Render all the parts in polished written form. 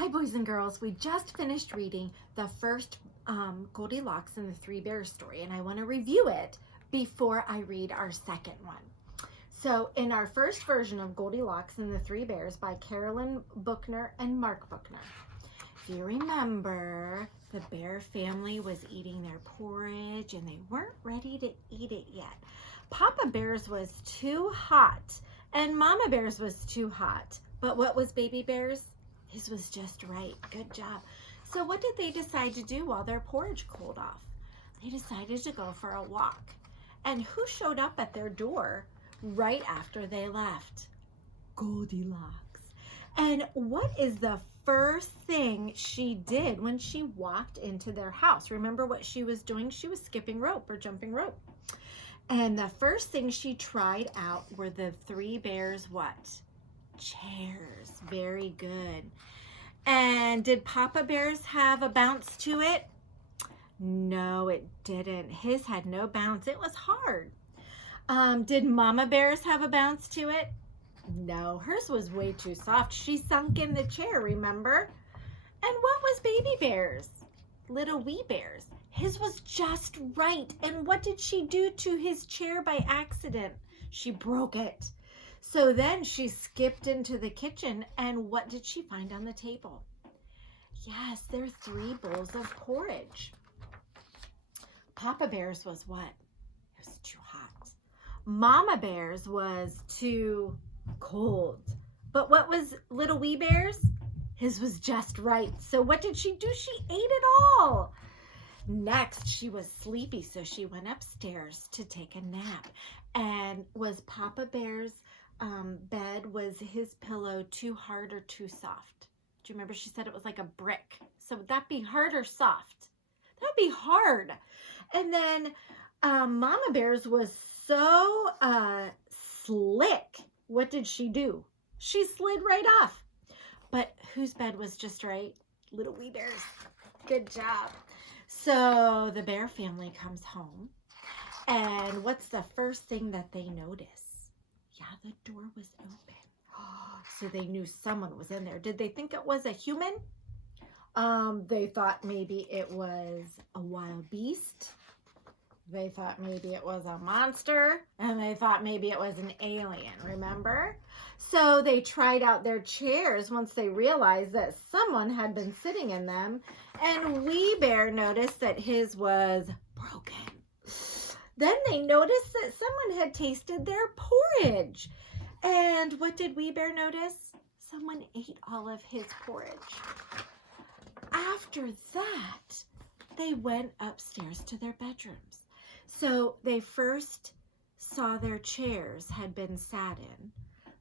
Hi, boys and girls. We just finished reading the first Goldilocks and the Three Bears story, and I want to review it before I read our second one. So, in our first version of Goldilocks and the Three Bears by Carolyn Buchner and Mark Buchner, if you remember, the bear family was eating their porridge and they weren't ready to eat it yet. Papa Bear's was too hot and Mama Bear's was too hot. But what was Baby Bear's? His was just right. Good job. So what did they decide to do while their porridge cooled off? They decided to go for a walk. And who showed up at their door right after they left? Goldilocks. And what is the first thing she did when she walked into their house? Remember what she was doing? She was skipping rope or jumping rope. And the first thing she tried out were the Three Bears what? Chairs. Very good. And did Papa Bear's have a bounce to it? No, it didn't. His had no bounce. It was hard. Did Mama Bear's have a bounce to it? No, hers was way too soft. She sunk in the chair, remember? And what was Baby Bear's? Little Wee Bear's. His was just right. And what did she do to his chair by accident? She broke it. So then she skipped into the kitchen, and what did she find on the table? Yes, there are 3 bowls of porridge. Papa Bear's was what? It was too hot. Mama Bear's was too cold. But what was Little Wee Bear's? His was just right. So what did she do? She ate it all. Next, she was sleepy, so she went upstairs to take a nap. And was Papa Bear's bed, was his pillow too hard or too soft? Do you remember she said it was like a brick? So would that be hard or soft? That would be hard. And then Mama Bear's was so slick. What did she do? She slid right off. But whose bed was just right? Little Wee Bear's. Good job. So the bear family comes home, and what's the first thing that they notice? Yeah, the door was open. So they knew someone was in there. Did they think it was a human? They thought maybe it was a wild beast. They thought maybe it was a monster, and they thought maybe it was an alien, remember? So they tried out their chairs once they realized that someone had been sitting in them, and Wee Bear noticed that his was broken. Then they noticed that someone had tasted their porridge. And what did Wee Bear notice? Someone ate all of his porridge. After that, they went upstairs to their bedrooms. So they first saw their chairs had been sat in.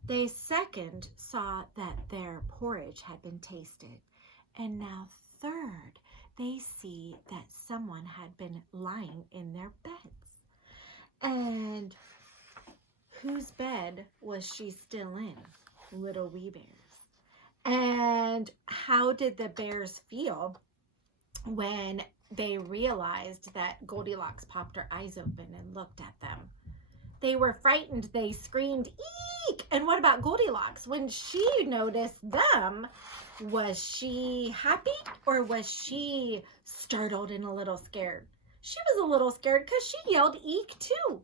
They second saw that their porridge had been tasted. And now third, they see that someone had been lying in their beds. And whose bed was she still in? Little Wee Bear's. And how did the bears feel when they realized that Goldilocks popped her eyes open and looked at them? They were frightened. They screamed, eek! And what about Goldilocks? When she noticed them, was she happy or was she startled and a little scared? She was a little scared because she yelled eek too.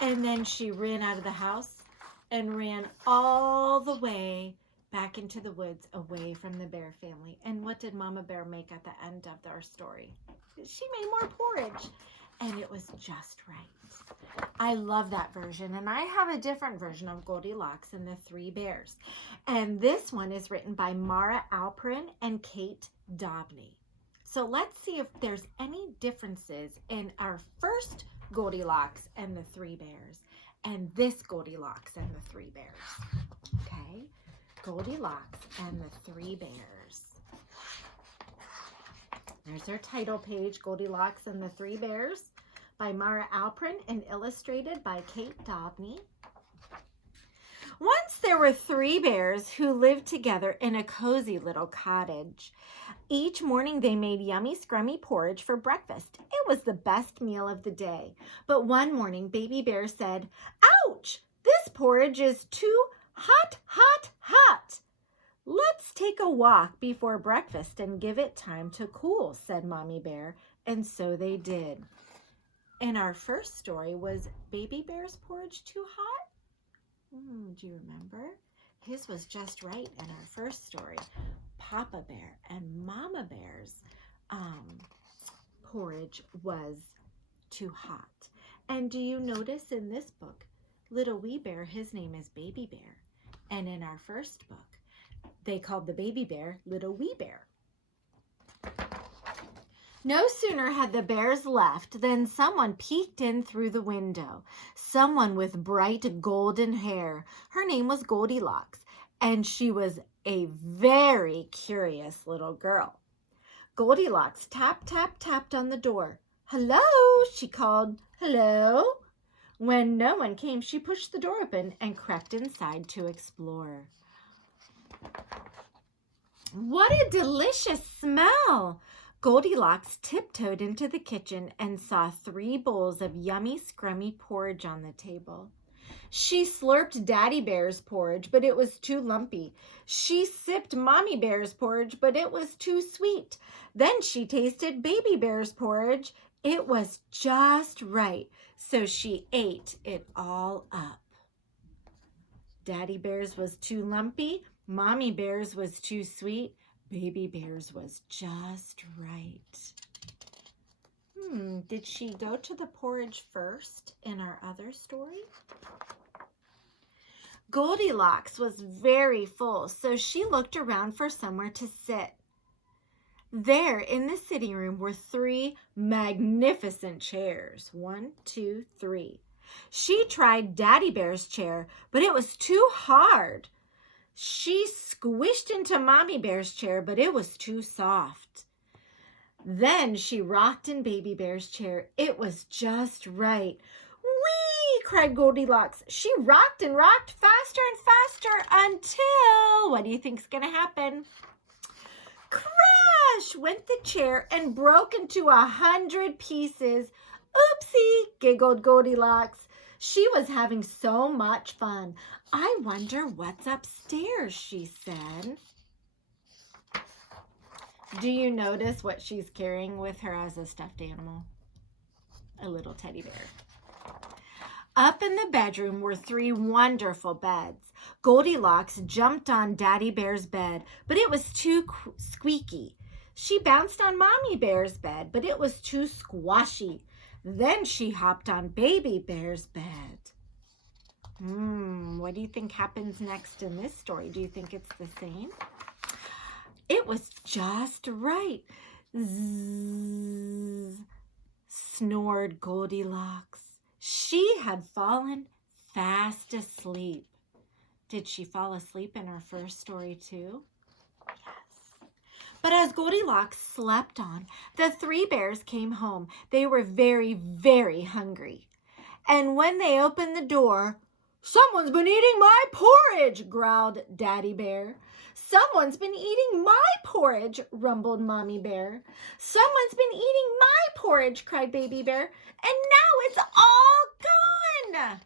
And then she ran out of the house and ran all the way back into the woods away from the bear family. And what did Mama Bear make at the end of our story? She made more porridge, and it was just right. I love that version, and I have a different version of Goldilocks and the Three Bears. And this one is written by Mara Alperin and Kate Dobney. So let's see if there's any differences in our first Goldilocks and the Three Bears and this Goldilocks and the Three Bears. Okay, Goldilocks and the Three Bears. There's our title page, Goldilocks and the Three Bears by Mara Alperin and illustrated by Kate Dobney. Once there were 3 bears who lived together in a cozy little cottage. Each morning they made yummy, scrummy porridge for breakfast. It was the best meal of the day. But one morning, Baby Bear said, "Ouch! This porridge is too hot, hot, hot." "Let's take a walk before breakfast and give it time to cool," said Mommy Bear, and so they did. And our first story was Baby Bear's porridge too hot? Do you remember? His was just right in our first story. Papa Bear and Mama Bear's porridge was too hot. And do you notice in this book, Little Wee Bear, his name is Baby Bear. And in our first book, they called the baby bear Little Wee Bear. No sooner had the bears left than someone peeked in through the window. Someone with bright golden hair. Her name was Goldilocks, and she was a very curious little girl. Goldilocks tapped on the door. "Hello," she called. "Hello." When no one came, she pushed the door open and crept inside to explore. What a delicious smell! Goldilocks tiptoed into the kitchen and saw 3 bowls of yummy, scrummy porridge on the table. She slurped Daddy Bear's porridge, but it was too lumpy. She sipped Mommy Bear's porridge, but it was too sweet. Then she tasted Baby Bear's porridge. It was just right, so she ate it all up. Daddy Bear's was too lumpy. Mommy Bear's was too sweet. Baby Bear's was just right. Did she go to the porridge first in our other story? Goldilocks was very full, so she looked around for somewhere to sit. There in the sitting room were 3 magnificent chairs. 1, 2, 3. She tried Daddy Bear's chair, but it was too hard. She squished into Mommy Bear's chair, but it was too soft. Then she rocked in Baby Bear's chair. It was just right. "Whee!" cried Goldilocks. She rocked and rocked faster and faster until, what do you think's going to happen? Crash went the chair and broke into 100 pieces. "Oopsie," giggled Goldilocks. She was having so much fun. "I wonder what's upstairs," she said. Do you notice what she's carrying with her as a stuffed animal? A little teddy bear. Up in the bedroom were 3 wonderful beds. Goldilocks jumped on Daddy Bear's bed, but it was too squeaky. She bounced on Mommy Bear's bed, but it was too squashy. Then she hopped on Baby Bear's bed. What do you think happens next in this story? Do you think it's the same? It was just right. Zzz, snored Goldilocks. She had fallen fast asleep. Did she fall asleep in her first story too? Yes. But as Goldilocks slept on, the 3 bears came home. They were very, very hungry. And when they opened the door, "Someone's been eating my porridge," growled Daddy Bear. "Someone's been eating my porridge," rumbled Mommy Bear. "Someone's been eating my porridge," cried Baby Bear. "And now it's all gone."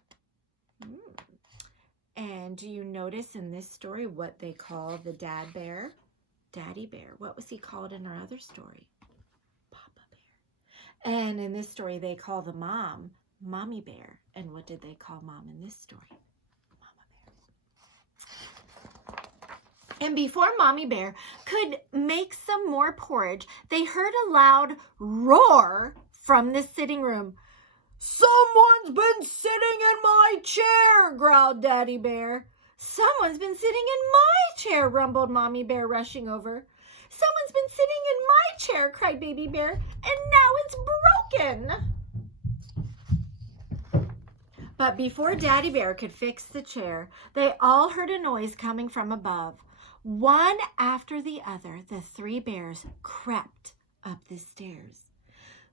And do you notice in this story what they call the dad bear? Daddy Bear. What was he called in our other story? Papa Bear. And in this story, they call the mom Mommy Bear. And what did they call Mom in this story? Mama Bear. And before Mommy Bear could make some more porridge, they heard a loud roar from the sitting room. "Someone's been sitting in my chair," growled Daddy Bear. "Someone's been sitting in my chair," rumbled Mommy Bear, rushing over. "Someone's been sitting in my chair," cried Baby Bear, "and now it's broken." But before Daddy Bear could fix the chair, they all heard a noise coming from above. One after the other, the 3 bears crept up the stairs.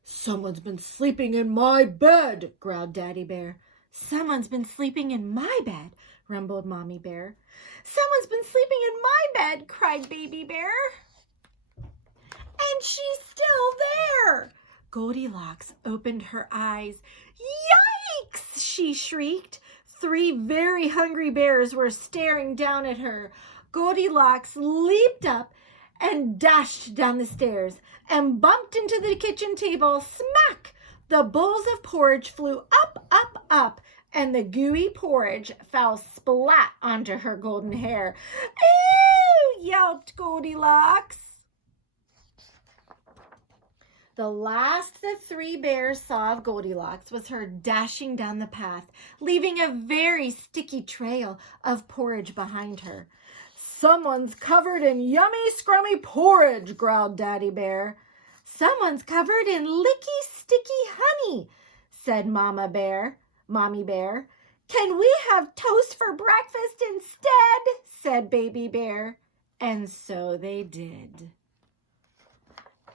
"Someone's been sleeping in my bed," growled Daddy Bear. "Someone's been sleeping in my bed," rumbled Mommy Bear. "Someone's been sleeping in my bed," cried Baby Bear. "And she's still there." Goldilocks opened her eyes. "Yikes!" she shrieked. 3 very hungry bears were staring down at her. Goldilocks leaped up and dashed down the stairs and bumped into the kitchen table. Smack! The bowls of porridge flew up, up, up, and the gooey porridge fell splat onto her golden hair. Ew! Yelped Goldilocks. The last the three bears saw of Goldilocks was her dashing down the path, leaving a very sticky trail of porridge behind her. Someone's covered in yummy, scrummy porridge, growled Daddy Bear. Someone's covered in licky, sticky honey, said Mommy Bear. Can we have toast for breakfast instead? Said Baby Bear. And so they did.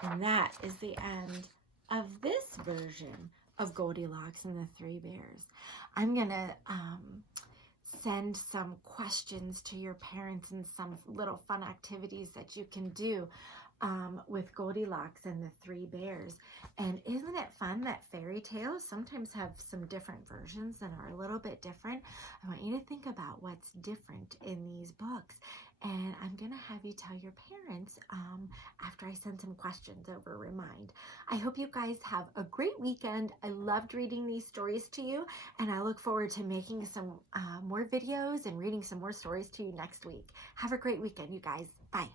And that is the end of this version of Goldilocks and the Three Bears. I'm going to send some questions to your parents and some little fun activities that you can do with Goldilocks and the Three Bears. And isn't it fun that fairy tales sometimes have some different versions and are a little bit different? I want you to think about what's different in these books. And I'm going to have you tell your parents after I send some questions over Remind. I hope you guys have a great weekend. I loved reading these stories to you, and I look forward to making some more videos and reading some more stories to you next week. Have a great weekend, you guys. Bye.